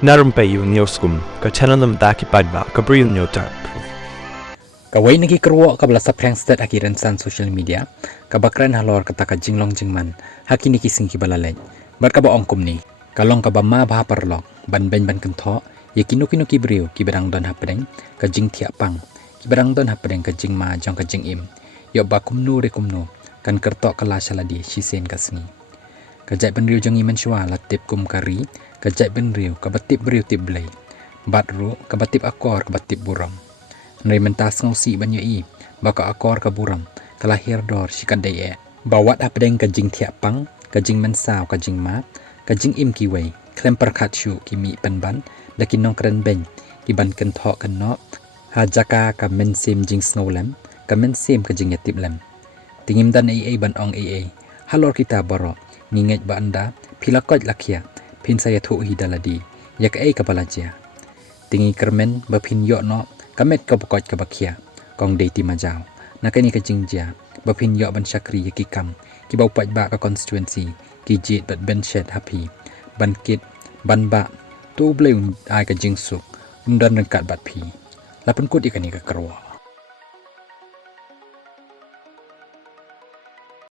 Narum payu nioskum, ka chananam daki padba, ka briu nyotar. Kawai nagi kerwo kabla saprang stat akiran san social media, kabakran halor kata ka jinglong jingman, haki niki singki balalay. Bar kaba ongkum ni, kalong kaba ma bah parlok, ban kentho, ya kinu ki briu ki berang don hapedeng, ka jing tiak pang, ki berang don hapedeng ka jing ma jong ka jing im. Yo ba kumnu re kumnu, kan kertok kala shaladi shisen kasni. Kajai ben riu jong iman shwa latip kum kari, kajai ben riu kabatip briu tip blay. Bat ru kabatip akor kabatip buram. Nari mentas ngausi banyo i, baka akor ka buram, kalahir dor shikadai e. Bawat apdeng kajing tiak pang, kajing mensaw kajing ma, kajing im kiway, klem perkat shu kimi penban, dakin nong keren beng, kiban kentok kenok, hajaka ka mensim jing snowlem, ka mensim kajing yatip lem. Tingim dan ai ban ong ai, halor kita borok, nginget ba anda, pilakot lakia, pin saya tu hidaladi, yak ai kapalaja. Tingi kermen bapin yok no, kamet ka bukot ka bakia, kong deiti majau. Nakani ka jingjia, bapin yok ban syakri yakikam, ki bau pat ba ka constituency, ki jit bat ben shed happy, ban kit, ban ba, tu bleu ai ka jingsuk, undan rengkat bat pi. Lapun kut ikani ka kerwa.